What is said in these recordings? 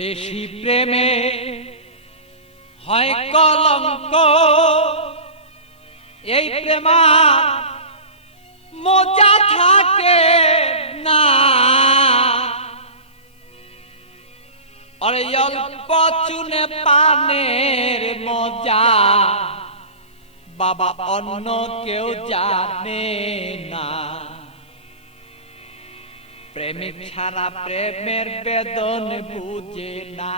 বেশি প্রেমে হয় কলঙ্ক, এই প্রেমা মজা থাকে না। আরে অল্প চুনে পানের মজা বাবা অন্য কেউ জানে না। প্রেমিক ছাড়া প্রেমের বেদন বুঝে না।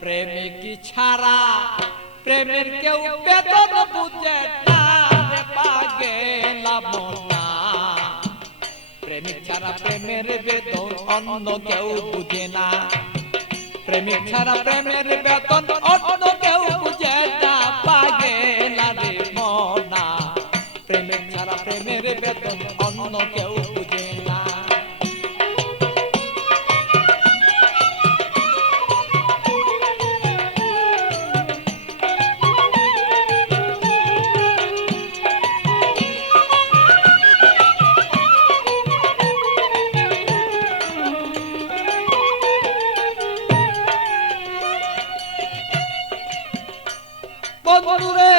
প্রেমিক ছাড়া প্রেমের কেউ বেদন বুঝে না রে পাগলা মনা। প্রেমিক ছাড়া প্রেমের বেদন অন্য কেউ বুঝে না। প্রেমিক ছাড়া প্রেমের বেদন অন্য কেউ বুঝে না পাগলা রে মনা। প্রেমিক ছাড়া প্রেমের বেদন অন্য কেউ বুঝে না। বন্ধুরে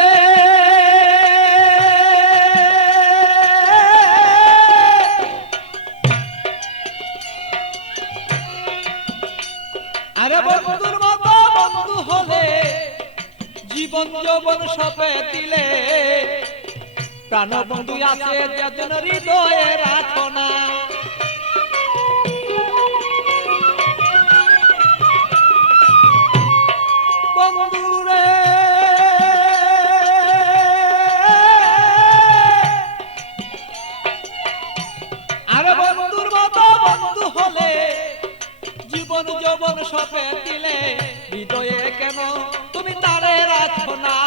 আরে বন্ধুর মতো বন্ধু হলে জীবন যৌবন সবে দিলে। প্রাণ বন্ধু আছে যেদিন হৃদয়ে রাখো না। বন্ধুরে আরে বন্ধুর মতো বন্ধু হলে জীবন যৌবন সবে দিলে। হৃদয়ে কেন তুমি তারে রাখো না।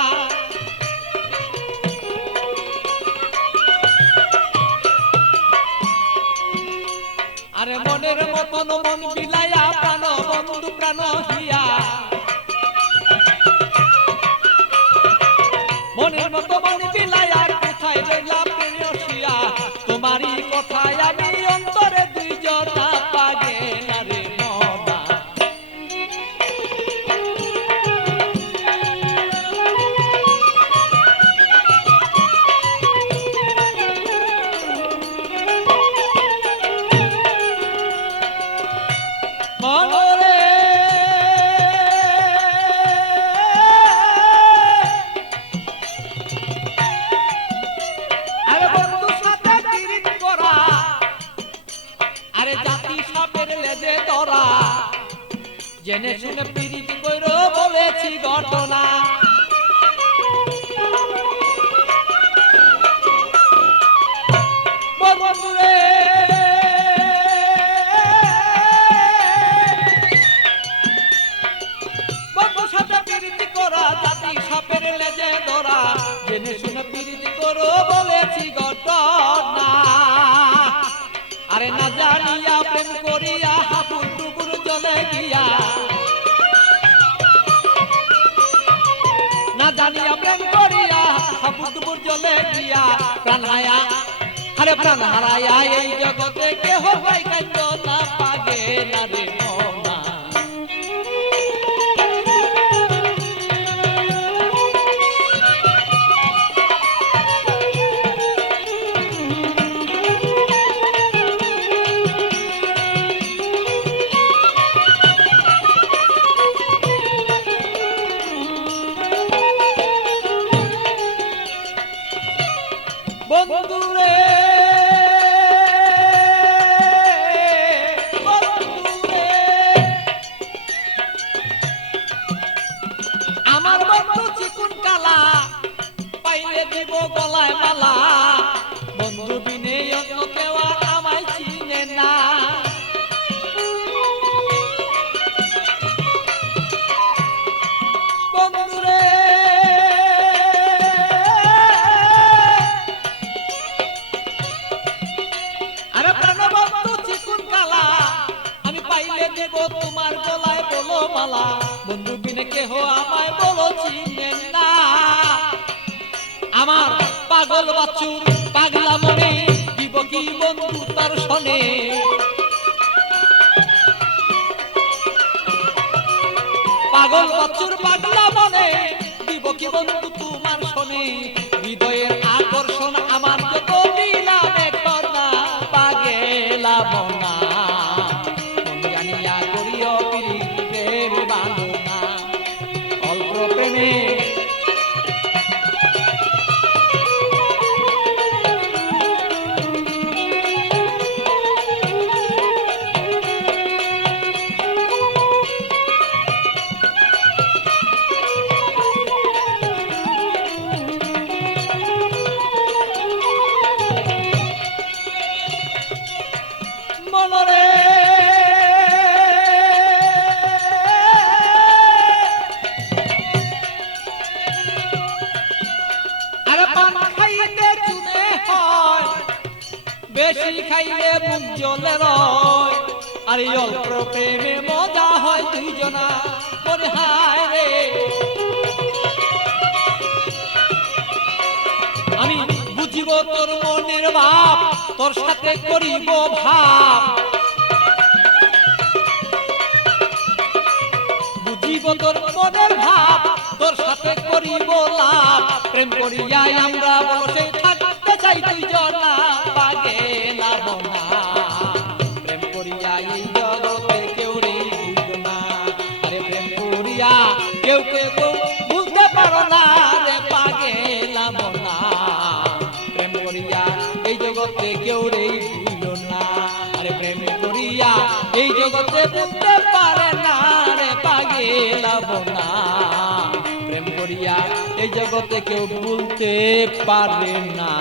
আরে মনের মতন মন বিলাইয়া প্রাণ বন্ধু প্রাণ হিয়া। মনের মতো মন বিলাইয়া কোথায় রইলাম প্রেয়সিয়া। তোমারই কথায় আমি অন্তরে দুই জনা পাগলা রে মনা। মনরে আরে বন্ধু সাথে পিরিত করা, আরে জাতি সাপের লেজে ধরা। জেনে শুনে পিরিত কইর বলেছি ঘটনা। বন্ধুরে বন্ধুর সাথে পিরিতি করা, জাতি সাপের লেজে ধরা। জেনে শুনে পিরিতি করো বলেছি ঘটনা। আরে না জানিয়া প্রেম করিয়া হাবুর ডুবুর জলে গিয়া। না জানিয়া প্রেম করিয়া হাবুর ডুবুর জলে গিয়া। প্রাণ হায়া আরে প্রাণ হারাইয়া এই জগতে কেহ ভাই কাইন্দ না পাগলা রে মনা। বন্ধুরে বন্ধুরে আমার বন্ধু চিকুন কালা, পাইলে দিব গলায় মালা। বন্ধু বিনে অন্য কেউ আমায় চিনে না। বন্ধুরে আরে প্রাণবন্ধু চিকুন কালা, আমি পাইলে দেব তোমার গলায় বলো মালা। বন্ধু বিনে কেহ আমায় বলো চিনে না। আমার পাগল বাছুর পাগলা মনে দিব কি বন্ধু তার শোনে। পাগল বচ্চুর পাগলা মনে দিব কি বন্ধু তোমার শোনে হৃদয়ের আকর্ষণ আমার যত দিলাম এখন না পাগেলা মনা মন জানিয়া করিও প্রেম বাঁধনা অল্প প্রেমে মনরে আরে পান খাইতে চুনে হয় বেশি খাইলে মুখ জ্বলে রয় আর এই অল্প প্রেমে মজা হয় দুইজনা মনে হায় রে আমি বুঝিব তোর মনের ভাব তোর সাথে করিব ভাব বুঝিব তোর মনের ভাব তোর সাথে করিব লাভ প্রেম করিয়াই আমরা বসে থাকতে চাই দুইজনা পাগেলা মনা প্রেম করিয়াই এই জগতে কেউ রে বুঝনা আরে প্রেম করিয়া কেউ কেউ বুঝতে পারো না রে পাগেলা মনা প্রেম করিয়া এই জগতে কেউ রে বুঝলো না আরে প্রেম করিয়া এই জগতে বুঝতে পারে না রে পাগেলা মনা প্রেম করিয়া এই জগতে কেউ ভুলতে পারে না।